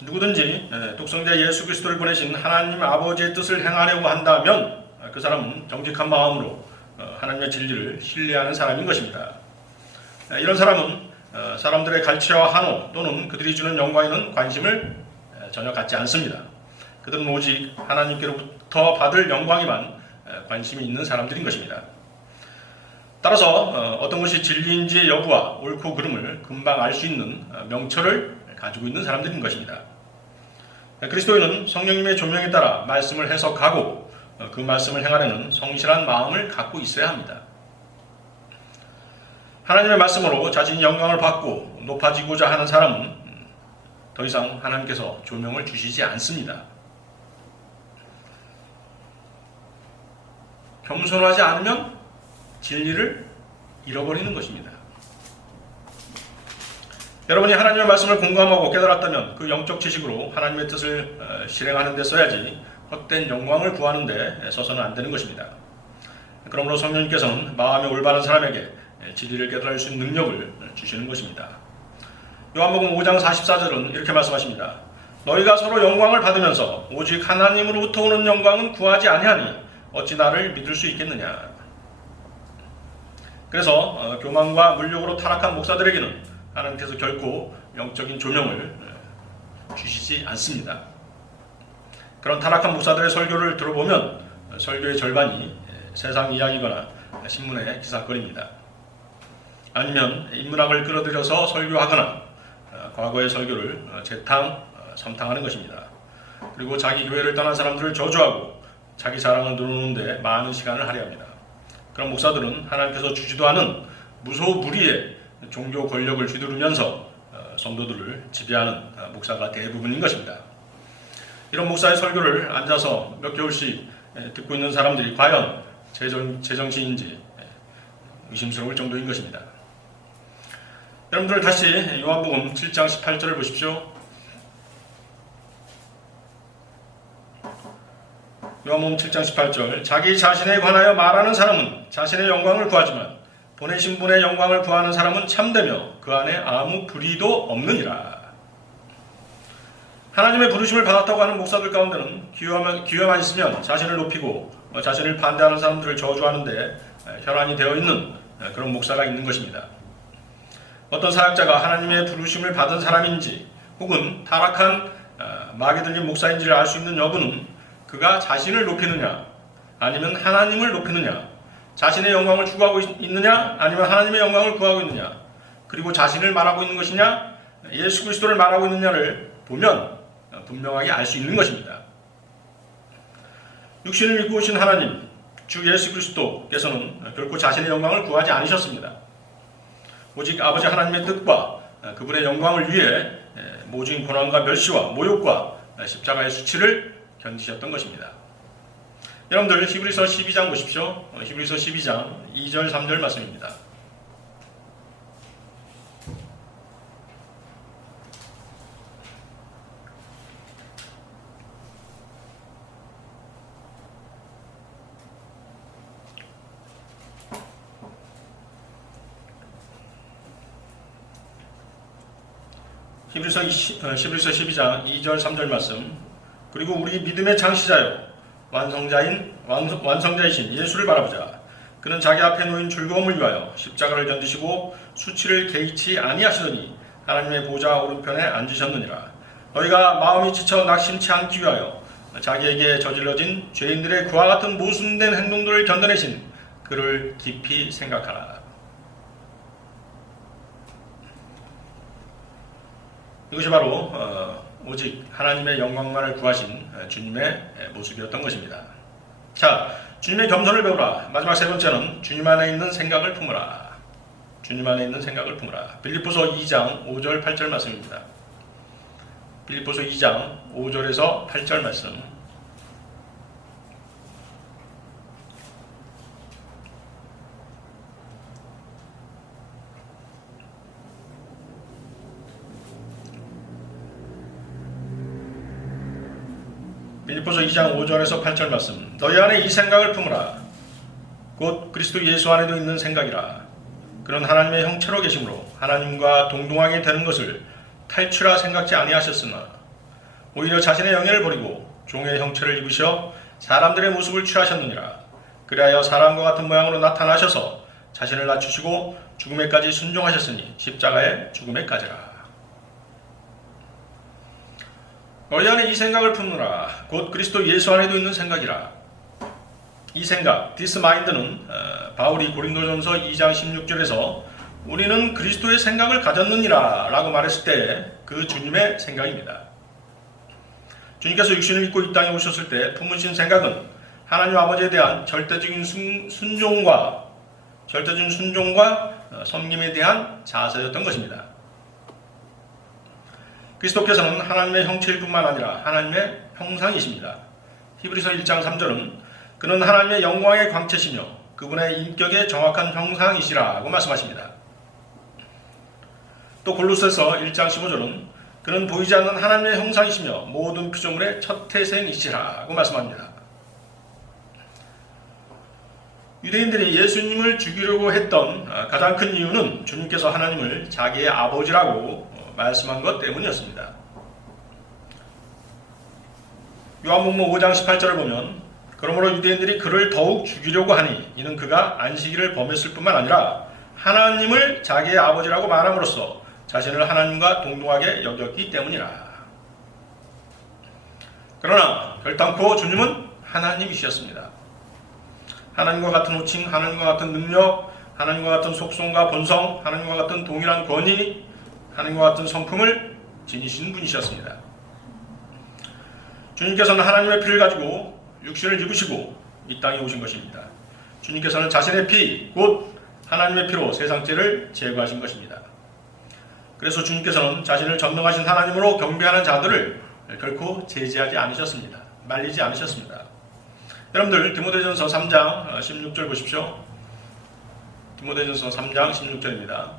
누구든지 독생자 예수 그리스도를 보내신 하나님 아버지의 뜻을 행하려고 한다면 그 사람은 정직한 마음으로 하나님의 진리를 신뢰하는 사람인 것입니다. 이런 사람은 사람들의 갈치와 한호 또는 그들이 주는 영광에는 관심을 전혀 갖지 않습니다. 그들은 오직 하나님께로부터 받을 영광에만 관심이 있는 사람들인 것입니다. 따라서 어떤 것이 진리인지의 여부와 옳고 그름을 금방 알 수 있는 명철을 가지고 있는 사람들인 것입니다. 그리스도인은 성령님의 조명에 따라 말씀을 해석하고 그 말씀을 행하려는 성실한 마음을 갖고 있어야 합니다. 하나님의 말씀으로 자신이 영광을 받고 높아지고자 하는 사람은 더 이상 하나님께서 조명을 주시지 않습니다. 겸손하지 않으면 진리를 잃어버리는 것입니다. 여러분이 하나님의 말씀을 공감하고 깨달았다면 그 영적 지식으로 하나님의 뜻을 실행하는 데 써야지 헛된 영광을 구하는 데 써서는 안 되는 것입니다. 그러므로 성령님께서는 마음이 올바른 사람에게 진리를 깨달을 수 있는 능력을 주시는 것입니다. 요한복음 5장 44절은 이렇게 말씀하십니다. 너희가 서로 영광을 받으면서 오직 하나님으로부터 오는 영광은 구하지 아니하니 어찌 나를 믿을 수 있겠느냐. 그래서 교만과 물욕으로 타락한 목사들에게는 하나님께서 결코 영적인 조명을 주시지 않습니다. 그런 타락한 목사들의 설교를 들어보면 설교의 절반이 세상 이야기거나 신문의 기사거리입니다. 아니면 인문학을 끌어들여서 설교하거나 과거의 설교를 재탕, 섬탕하는 것입니다. 그리고 자기 교회를 떠난 사람들을 저주하고 자기 자랑을 누르는 데 많은 시간을 할애합니다. 그런 목사들은 하나님께서 주지도 않은 무소무리의 종교 권력을 휘두르면서 성도들을 지배하는 목사가 대부분인 것입니다. 이런 목사의 설교를 앉아서 몇 개월씩 듣고 있는 사람들이 과연 제정신인지 의심스러울 정도인 것입니다. 여러분들 다시 요한복음 7장 18절을 보십시오. 요한복음 7장 18절 자기 자신에 관하여 말하는 사람은 자신의 영광을 구하지만 보내신 분의 영광을 구하는 사람은 참되며 그 안에 아무 불의도 없느니라. 하나님의 부르심을 받았다고 하는 목사들 가운데는 기회만 있으면 자신을 높이고 자신을 반대하는 사람들을 저주하는데 혈안이 되어 있는 그런 목사가 있는 것입니다. 어떤 사역자가 하나님의 부르심을 받은 사람인지 혹은 타락한 마귀 들린 목사인지를 알 수 있는 여부는 그가 자신을 높이느냐 아니면 하나님을 높이느냐, 자신의 영광을 추구하고 있느냐 아니면 하나님의 영광을 구하고 있느냐, 그리고 자신을 말하고 있는 것이냐 예수 그리스도를 말하고 있느냐를 보면 분명하게 알 수 있는 것입니다. 육신을 입고 오신 하나님 주 예수 그리스도께서는 결코 자신의 영광을 구하지 않으셨습니다. 오직 아버지 하나님의 뜻과 그분의 영광을 위해 모진 고난과 멸시와 모욕과 십자가의 수치를 견디셨던 것입니다. 여러분들 히브리서 12장 보십시오. 히브리서 12장 2절 3절 말씀입니다. 히브리서 12장 2절 3절 말씀. 그리고 우리 믿음의 창시자요 완성자이신 예수를 바라보자. 그는 자기 앞에 놓인 즐거움을 위하여 십자가를 견디시고 수치를 개의치 아니하시더니 하나님의 보좌 오른편에 앉으셨느니라. 너희가 마음이 지쳐 낙심치 않기 위하여 자기에게 저질러진 죄인들의 그와 같은 모순된 행동들을 견뎌내신 그를 깊이 생각하라. 이것이 바로 오직 하나님의 영광만을 구하신 주님의 모습이었던 것입니다. 자, 주님의 겸손을 배우라. 마지막 세 번째는 주님 안에 있는 생각을 품으라. 주님 안에 있는 생각을 품으라. 빌립보서 2장 5절 8절 말씀입니다. 빌립보서 2장 5절에서 8절 말씀. 빌립보서 2장 5절에서 8절 말씀. 너희 안에 이 생각을 품으라. 곧 그리스도 예수 안에도 있는 생각이라. 그는 하나님의 형체로 계심으로 하나님과 동등하게 되는 것을 탈출하 생각지 아니하셨으나 오히려 자신의 영예를 버리고 종의 형체를 입으셔 사람들의 모습을 취하셨느니라. 그리하여 사람과 같은 모양으로 나타나셔서 자신을 낮추시고 죽음에까지 순종하셨으니 십자가의 죽음에까지라. 너희 안에 이 생각을 품느라. 곧 그리스도 예수 안에도 있는 생각이라. 이 생각, this mind는 바울이 고린도전서 2장 16절에서 우리는 그리스도의 생각을 가졌느니라 라고 말했을 때 그 주님의 생각입니다. 주님께서 육신을 입고 이 땅에 오셨을 때 품으신 생각은 하나님 아버지에 대한 절대적인 순종과 섬김에 대한 자세였던 것입니다. 그리스도께서는 하나님의 형체일 뿐만 아니라 하나님의 형상이십니다. 히브리서 1장 3절은 그는 하나님의 영광의 광채시며 그분의 인격의 정확한 형상이시라고 말씀하십니다. 또 골로새서 1장 15절은 그는 보이지 않는 하나님의 형상이시며 모든 피조물의 첫 태생이시라고 말씀합니다. 유대인들이 예수님을 죽이려고 했던 가장 큰 이유는 주님께서 하나님을 자기의 아버지라고 말씀한 것 때문이었습니다. 요한복음 5장 18절을 보면 그러므로 유대인들이 그를 더욱 죽이려고 하니 이는 그가 안식일을 범했을 뿐만 아니라 하나님을 자기의 아버지라고 말함으로써 자신을 하나님과 동등하게 여겼기 때문이라. 그러나 결단코 주님은 하나님이셨습니다. 하나님과 같은 호칭, 하나님과 같은 능력, 하나님과 같은 속성과 본성, 하나님과 같은 동일한 권위, 하나님과 같은 성품을 지니신 분이셨습니다. 주님께서는 하나님의 피를 가지고 육신을 입으시고 이 땅에 오신 것입니다. 주님께서는 자신의 피, 곧 하나님의 피로 세상 죄를 제거하신 것입니다. 그래서 주님께서는 자신을 전능하신 하나님으로 경배하는 자들을 결코 제지하지 않으셨습니다. 말리지 않으셨습니다. 여러분들 디모데전서 3장 16절 보십시오. 디모데전서 3장 16절입니다.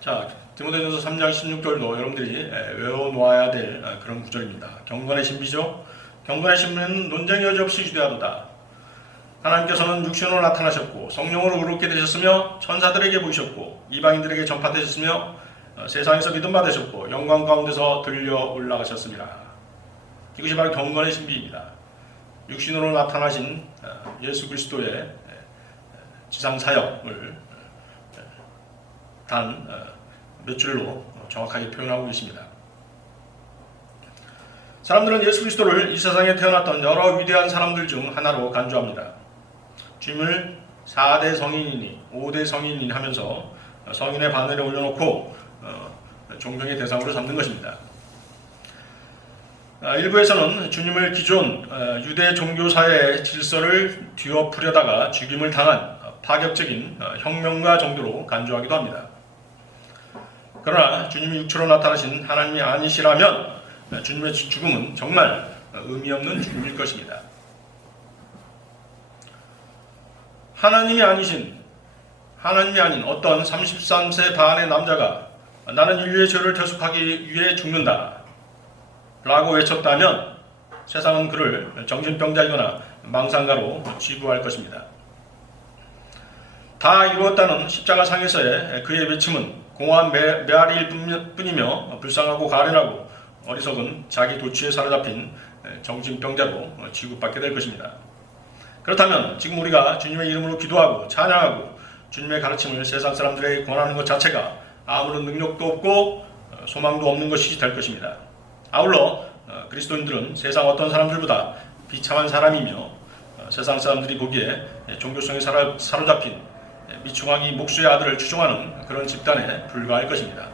자, 디모데전서 3장 16절도 여러분들이 외워놓아야 될 그런 구절입니다. 경건의 신비죠. 경건의 신비는 논쟁이 여지없이 유대하도다. 하나님께서는 육신으로 나타나셨고 성령으로 의롭게 되셨으며 천사들에게 보이셨고 이방인들에게 전파되셨으며 세상에서 믿음 받으셨고 영광 가운데서 들려 올라가셨습니다. 이것이 바로 경건의 신비입니다. 육신으로 나타나신 예수 그리스도의 지상 사역을 단 몇 줄로 정확하게 표현하고 계십니다. 사람들은 예수 그리스도를 이 세상에 태어났던 여러 위대한 사람들 중 하나로 간주합니다. 주님을 4대 성인이니 5대 성인이니 하면서 성인의 바늘에 올려놓고 존경의 대상으로 삼는 것입니다. 일부에서는 주님을 기존 유대 종교사의 질서를 뒤엎으려다가 죽임을 당한 파격적인 혁명가 정도로 간주하기도 합니다. 그러나 주님이 육체로 나타나신 하나님이 아니시라면 주님의 죽음은 정말 의미 없는 죽음일 것입니다. 하나님이 아닌 어떤 33세 반의 남자가 나는 인류의 죄를 대속하기 위해 죽는다 라고 외쳤다면 세상은 그를 정신병자이거나 망상가로 취부할 것입니다. 다 이루었다는 십자가상에서의 그의 외침은 공허한 메아리일 뿐이며 불쌍하고 가련하고 어리석은 자기 도취에 사로잡힌 정신병자로 취급받게 될 것입니다. 그렇다면 지금 우리가 주님의 이름으로 기도하고 찬양하고 주님의 가르침을 세상 사람들에게 권하는 것 자체가 아무런 능력도 없고 소망도 없는 것이 될 것입니다. 아울러 그리스도인들은 세상 어떤 사람들보다 비참한 사람이며 세상 사람들이 보기에 종교성에 사로잡힌 미충학이 목수의 아들을 추종하는 그런 집단에 불과할 것입니다.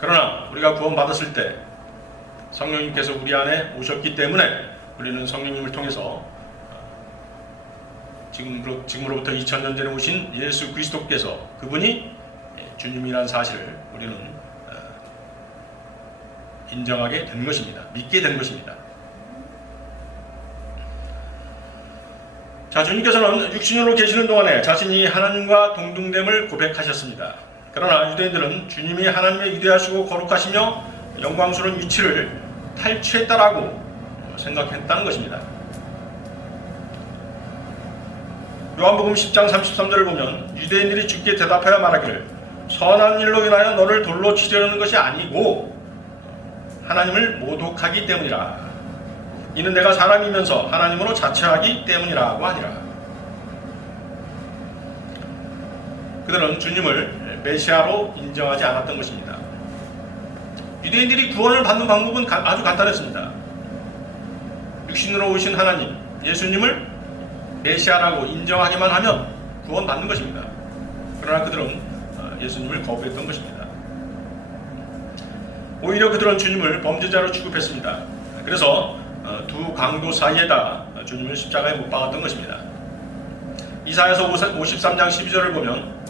그러나 우리가 구원받았을 때 성령님께서 우리 안에 오셨기 때문에 우리는 성령님을 통해서 지금으로부터 2000년 전에 오신 예수 그리스도께서 그분이 주님이라는 사실을 우리는 인정하게 된 것입니다. 믿게 된 것입니다. 자, 주님께서는 육신으로 계시는 동안에 자신이 하나님과 동등됨을 고백하셨습니다. 그러나 유대인들은 주님이 하나님의 위대하시고 거룩하시며 영광스러운 위치를 탈취했다라고 생각했다는 것입니다. 요한복음 10장 33절을 보면 유대인들이 주께 대답하여 말하기를 선한 일로 인하여 너를 돌로 치려는 것이 아니고 하나님을 모독하기 때문이라. 이는 내가 사람이면서 하나님으로 자처하기 때문이라고 하니라. 그들은 주님을 메시아로 인정하지 않았던 것입니다. 유대인들이 구원을 받는 방법은 아주 간단했습니다. 육신으로 오신 하나님, 예수님을 메시아라고 인정하기만 하면 구원받는 것입니다. 그러나 그들은 예수님을 거부했던 것입니다. 오히려 그들은 주님을 범죄자로 취급했습니다. 그래서 두 강도 사이에다 주님을 십자가에 못 박았던 것입니다. 이사야서 53장 12절을 보면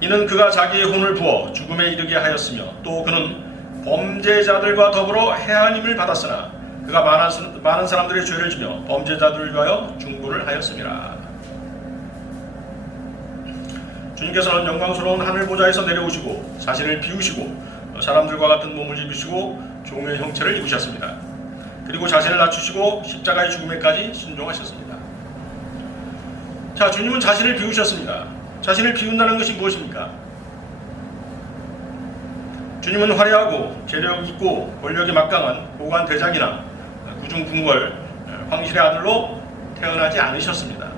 이는 그가 자기의 혼을 부어 죽음에 이르게 하였으며 또 그는 범죄자들과 더불어 해하님을 받았으나 그가 많은 사람들의 죄를 지며 범죄자들을 위하여 중보를 하였습니다. 주님께서는 영광스러운 하늘 보좌에서 내려오시고 자신을 비우시고 사람들과 같은 몸을 입으시고 종의 형체를 입으셨습니다. 그리고 자신을 낮추시고 십자가의 죽음에까지 순종하셨습니다. 자, 주님은 자신을 비우셨습니다. 자신을 비운다는 것이 무엇입니까? 주님은 화려하고 재력 있고 권력이 막강한 고관 대장이나 구중 궁궐 황실의 아들로 태어나지 않으셨습니다.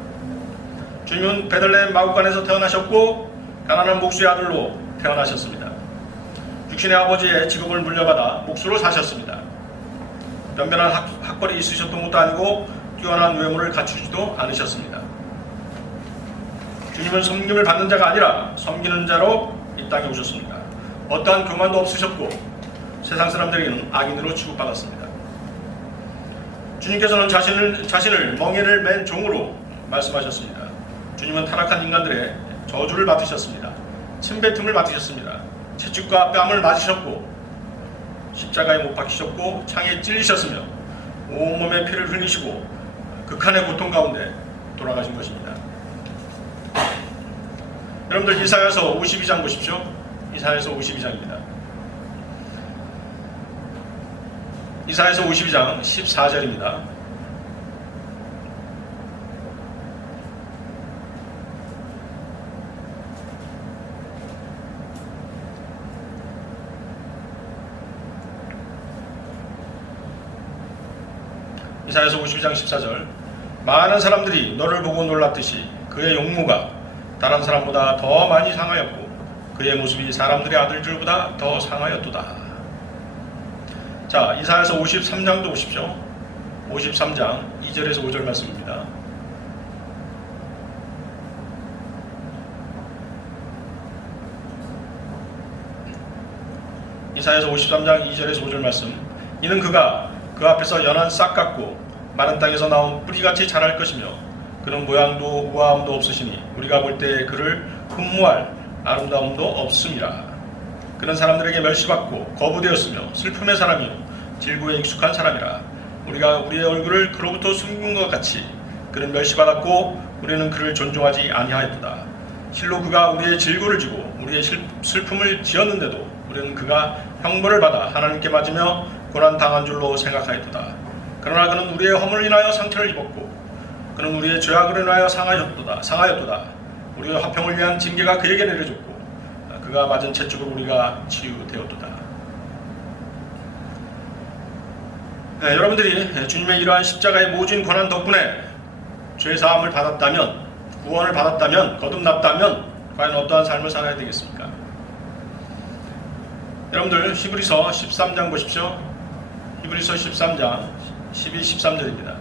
주님은 베들레헴 마구간에서 태어나셨고 가난한 목수의 아들로 태어나셨습니다. 육신의 아버지의 직업을 물려받아 목수로 사셨습니다. 변변한 학벌이 있으셨던 것도 아니고 뛰어난 외모를 갖추지도 않으셨습니다. 주님은 섬김을 받는 자가 아니라 섬기는 자로 이 땅에 오셨습니다. 어떠한 교만도 없으셨고 세상 사람들에게는 악인으로 취급받았습니다. 주님께서는 자신을 멍에를 맨 종으로 말씀하셨습니다. 주님은 타락한 인간들의 저주를 맡으셨습니다. 침뱉음을 맡으셨습니다. 채찍과 뺨을 맞으셨고 십자가에 못 박히셨고 창에 찔리셨으며 온몸에 피를 흘리시고 극한의 고통 가운데 돌아가신 것입니다. 여러분들 이사야서 52장 보십시오. 이사야서 52장입니다. 이사야서 52장 14절입니다. 이사야서 52장 14절 많은 사람들이 너를 보고 놀랐듯이 그의 용모가 다른 사람보다 더 많이 상하였고 그의 모습이 사람들의 아들들보다 더 상하였도다. 자, 이사야서 53장도 보십시오. 53장 2절에서 5절 말씀입니다. 이사야서 53장 2절에서 5절 말씀. 이는 그가 그 앞에서 연한 싹 같고 마른 땅에서 나온 뿌리같이 자랄 것이며 그는 모양도 우아함도 없으시니 우리가 볼 때 그를 흠모할 아름다움도 없음이라. 그는 사람들에게 멸시받고 거부되었으며 슬픔의 사람이요 질고에 익숙한 사람이라. 우리가 우리의 얼굴을 그로부터 숨긴 것 같이 그는 멸시받았고 우리는 그를 존중하지 아니하였도다. 실로 그가 우리의 질고를 지고 우리의 슬픔을 지었는데도 우리는 그가 형벌을 받아 하나님께 맞으며 고난당한 줄로 생각하였도다. 그러나 그는 우리의 허물을 인하여 상처를 입었고 그는 우리의 죄악을 인하여 상하였도다. 우리의 화평을 위한 징계가 그에게 내려졌고 그가 맞은 채찍으로 우리가 치유되었도다. 네, 여러분들이 주님의 이러한 십자가의 모진 고난 덕분에 죄사함을 받았다면, 구원을 받았다면, 거듭났다면 과연 어떠한 삶을 살아야 되겠습니까? 여러분들 히브리서 13장 보십시오. 히브리서 13장 12, 13절입니다.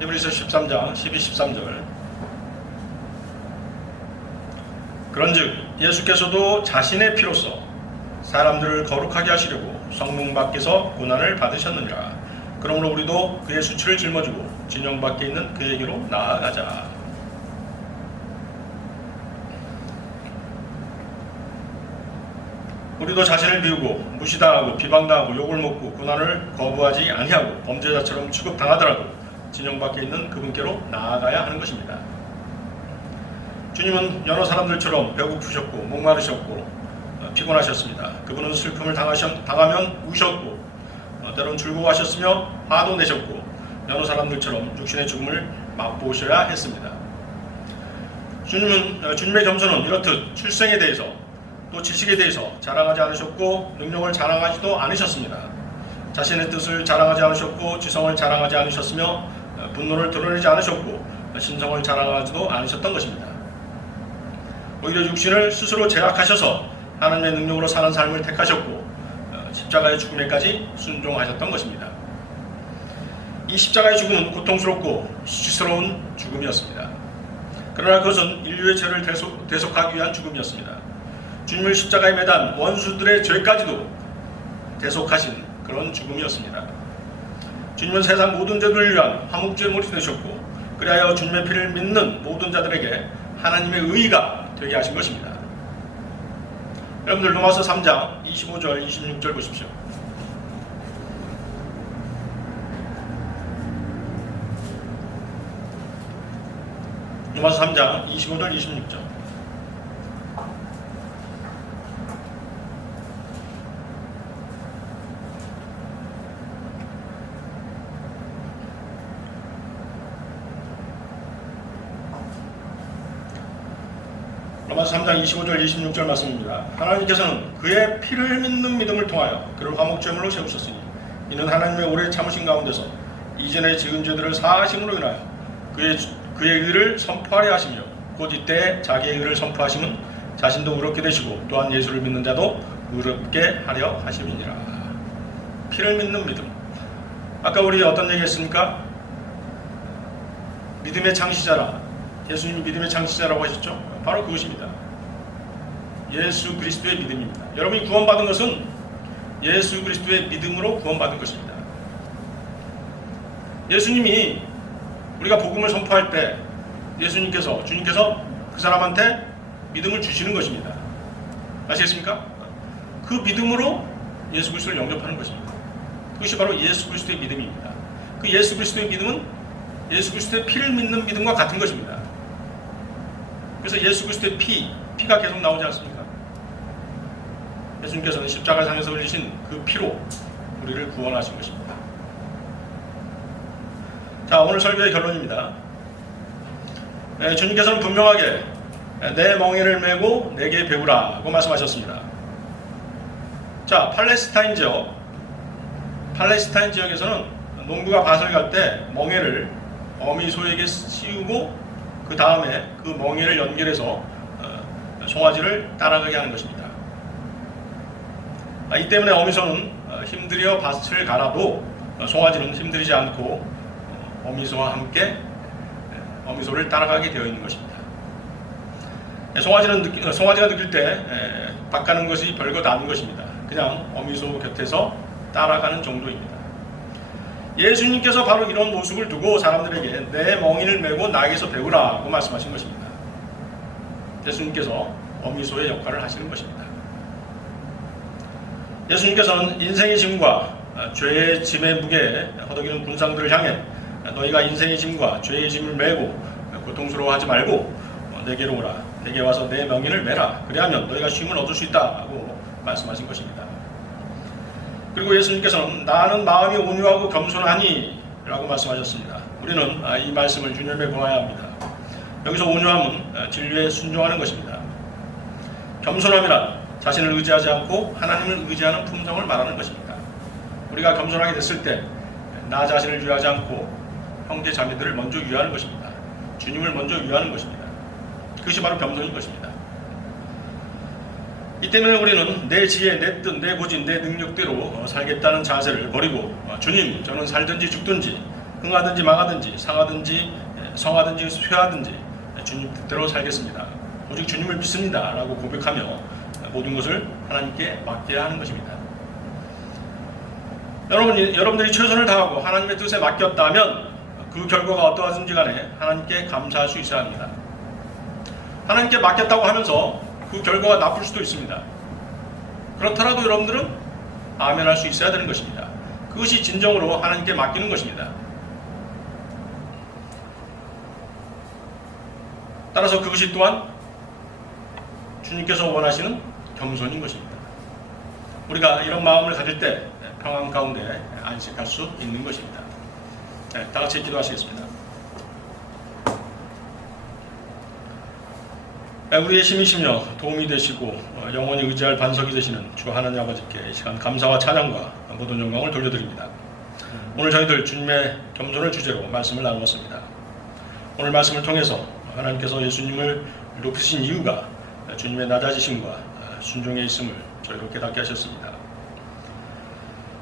히브리서 13장 12, 13절. 그런즉 예수께서도 자신의 피로써 사람들을 거룩하게 하시려고 성문 밖에서 고난을 받으셨느니라. 그러므로 우리도 그의 수치를 짊어지고 진영 밖에 있는 그에게로 나아가자. 우리도 자신을 비우고 무시당하고 비방당하고 욕을 먹고 고난을 거부하지 아니하고 범죄자처럼 취급당하더라도 진영 밖에 있는 그분께로 나아가야 하는 것입니다. 주님은 여러 사람들처럼 배고프셨고 목마르셨고 피곤하셨습니다. 그분은 슬픔을 당하면 우셨고 때론 즐거워하셨으며 화도 내셨고 여러 사람들처럼 육신의 죽음을 맛보셔야 했습니다. 주님의 겸손은 이렇듯 출생에 대해서 또 지식에 대해서 자랑하지 않으셨고 능력을 자랑하지도 않으셨습니다. 자신의 뜻을 자랑하지 않으셨고 지성을 자랑하지 않으셨으며 분노를 드러내지 않으셨고 신성을 자랑하지도 않으셨던 것입니다. 오히려 육신을 스스로 제약하셔서 하나님의 능력으로 사는 삶을 택하셨고 십자가의 죽음에까지 순종하셨던 것입니다. 이 십자가의 죽음은 고통스럽고 수치스러운 죽음이었습니다. 그러나 그것은 인류의 죄를 대속하기 위한 죽음이었습니다. 주님을 십자가에 매단 원수들의 죄까지도 대속하신 그런 죽음이었습니다. 주님은 세상 모든 죄들을 위한 화목제물이 되셨고 그리하여 주님의 피를 믿는 모든 자들에게 하나님의 의가 되게 하신 것입니다. 여러분들 로마서 3장 25절 26절 보십시오. 로마서 3장 25절 26절. 로마서 3장 25절 26절 말씀입니다. 하나님께서는 그의 피를 믿는 믿음을 통하여 그를 화목제물로 세우셨으니 이는 하나님의 오래 참으신 가운데서 이전에 지은 죄들을 사하심으로 인하여 그의 의를 선포하려 하시며 곧 이때 자기의 의를 선포하심은 자신도 의롭게 되시고 또한 예수를 믿는 자도 의롭게 하려 하심이니라. 피를 믿는 믿음. 아까 우리 어떤 얘기 했습니까? 믿음의 창시자라. 예수님이 믿음의 창시자라고 하셨죠? 바로 그것입니다. 예수 그리스도의 믿음입니다. 여러분이 구원받은 것은 예수 그리스도의 믿음으로 구원받은 것입니다. 예수님이 우리가 복음을 선포할 때 주님께서 그 사람한테 믿음을 주시는 것입니다. 아시겠습니까? 그 믿음으로 예수 그리스도를 영접하는 것입니다. 그것이 바로 예수 그리스도의 믿음입니다. 그 예수 그리스도의 믿음은 예수 그리스도의 피를 믿는 믿음과 같은 것입니다. 그래서 예수 그리스도의 피가 계속 나오지 않습니까? 예수님께서는 십자가상에서 흘리신 그 피로 우리를 구원하신 것입니다. 자, 오늘 설교의 결론입니다. 주님께서는 분명하게 내 멍에를 메고 내게 배우라고 말씀하셨습니다. 자, 팔레스타인 지역에서는 농부가 밭을 갈 때 멍에를 어미소에게 씌우고 그 다음에 그 멍에를 연결해서 송아지를 따라가게 하는 것입니다. 이 때문에 어미소는 힘들여 밭을 갈아도 송아지는 힘들이지 않고 어미소와 함께 어미소를 따라가게 되어 있는 것입니다. 송아지가 느낄 때 밭 가는 것이 별것 아닌 것입니다. 그냥 어미소 곁에서 따라가는 정도입니다. 예수님께서 바로 이런 모습을 두고 사람들에게 내 멍인을 메고 나에게서 배우라고 말씀하신 것입니다. 예수님께서 어미소의 역할을 하시는 것입니다. 예수님께서는 인생의 짐과 죄의 짐의 무게에 허덕이는 군상들을 향해 너희가 인생의 짐과 죄의 짐을 메고 고통스러워하지 말고 내게로 오라. 내게 와서 내 멍인을 메라. 그리하면 너희가 쉼을 얻을 수 있다고 말씀하신 것입니다. 그리고 예수님께서는 나는 마음이 온유하고 겸손하니 라고 말씀하셨습니다. 우리는 이 말씀을 주님에 보아야 합니다. 여기서 온유함은 진리에 순종하는 것입니다. 겸손함이란 자신을 의지하지 않고 하나님을 의지하는 품성을 말하는 것입니다. 우리가 겸손하게 됐을 때 나 자신을 위하지 않고 형제 자매들을 먼저 위하는 것입니다. 주님을 먼저 위하는 것입니다. 그것이 바로 겸손인 것입니다. 이 때문에 우리는 내 지혜, 내 뜻, 내 고집, 내 능력대로 살겠다는 자세를 버리고 주님, 저는 살든지 죽든지 흥하든지 망하든지 상하든지 성하든지 쇠하든지 주님 뜻대로 살겠습니다. 오직 주님을 믿습니다 라고 고백하며 모든 것을 하나님께 맡겨야 하는 것입니다. 여러분들이 최선을 다하고 하나님의 뜻에 맡겼다면 그 결과가 어떠하든지 간에 하나님께 감사할 수 있어야 합니다. 하나님께 맡겼다고 하면서 그 결과가 나쁠 수도 있습니다. 그렇더라도 여러분들은 아멘할 수 있어야 되는 것입니다. 그것이 진정으로 하나님께 맡기는 것입니다. 따라서 그것이 또한 주님께서 원하시는 겸손인 것입니다. 우리가 이런 마음을 가질 때 평안 가운데 안식할 수 있는 것입니다. 네, 다 같이 기도하시겠습니다. 우리의 힘이시며 도움이 되시고 영원히 의지할 반석이 되시는 주 하나님 아버지께 이 시간 감사와 찬양과 모든 영광을 돌려드립니다. 오늘 저희들 주님의 겸손을 주제로 말씀을 나누었습니다. 오늘 말씀을 통해서 하나님께서 예수님을 높이신 이유가 주님의 낮아지심과 순종에 있음을 저희로 깨닫게 하셨습니다.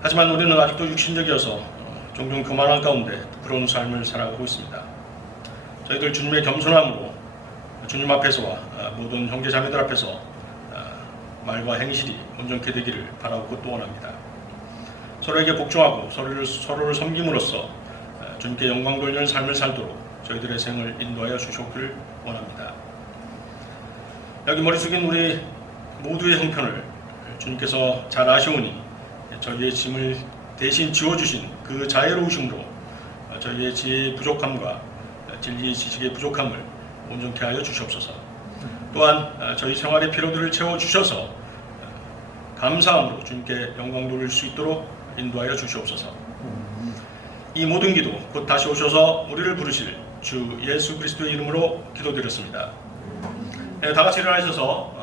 하지만 우리는 아직도 육신적이어서 종종 교만한 가운데 부끄러운 삶을 살아가고 있습니다. 저희들 주님의 겸손함으로 주님 앞에서와 모든 형제자매들 앞에서 말과 행실이 온전케 되기를 바라고 또 원합니다. 서로에게 복종하고 서로를 섬김으로써 주님께 영광 돌리는 삶을 살도록 저희들의 생을 인도하여 주셨기를 원합니다. 여기 머리 숙인 우리 모두의 형편을 주님께서 잘 아시오니 저희의 짐을 대신 지워주신 그 자애로우심으로 저희의 지혜의 부족함과 진리의 지식의 부족함을 온전케 하여 주시옵소서. 또한 저희 생활의 피로들을 채워주셔서 감사함으로 주님께 영광 돌릴 수 있도록 인도하여 주시옵소서. 이 모든 기도 곧 다시 오셔서 우리를 부르실 주 예수 그리스도의 이름으로 기도드렸습니다. 다 같이 일어나셔서